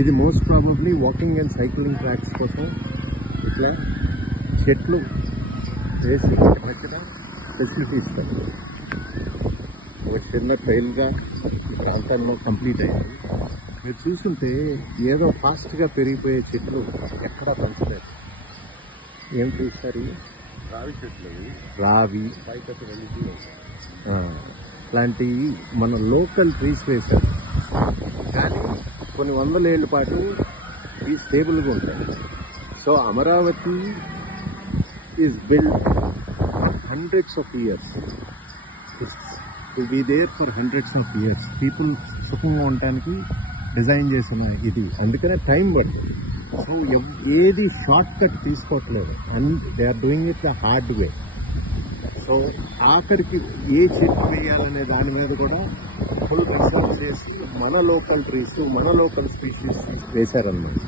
ఇది most probably walking and cycling tracks కోసం ఇట్లా చెట్లు వేసి మధ్యన ఫెసిలిటీ ఇస్తారు. ఒక చిన్న ట్రైల్గా ఈ ప్రాంతాల్లో కంప్లీట్ అయ్యాయి. మీరు చూస్తుంటే ఏదో ఫాస్ట్గా పెరిగిపోయే చెట్లు ఎక్కడా పెంచలేదు. ఏం చూస్తారు? రావి చెట్లు, రావి ఇలాంటివి మన లోకల్ ట్రీస్ వేశారు. కానీ కొన్ని వందల ఏళ్ళ పాటు ఇవి స్టేబుల్గా ఉంటాయి. So Amaravati is build for hundreds of years. Will be there for hundreds of years. People సుఖంగా ఉండటానికి డిజైన్ చేసిన ఇది. అందుకనే టైం పడుతుంది. సో ఏది షార్ట్ కట్ తీసుకోవట్లేదు. And they are doing it the hard way. So ఆఖరికి ఏ చెట్టు వేయాలనే దాని మీద కూడా ఫుల్ రీసెర్చ్ చేసి మన లోకల్ ట్రీస్, మన లోకల్ స్పీషీస్ వేశారన్నమాట.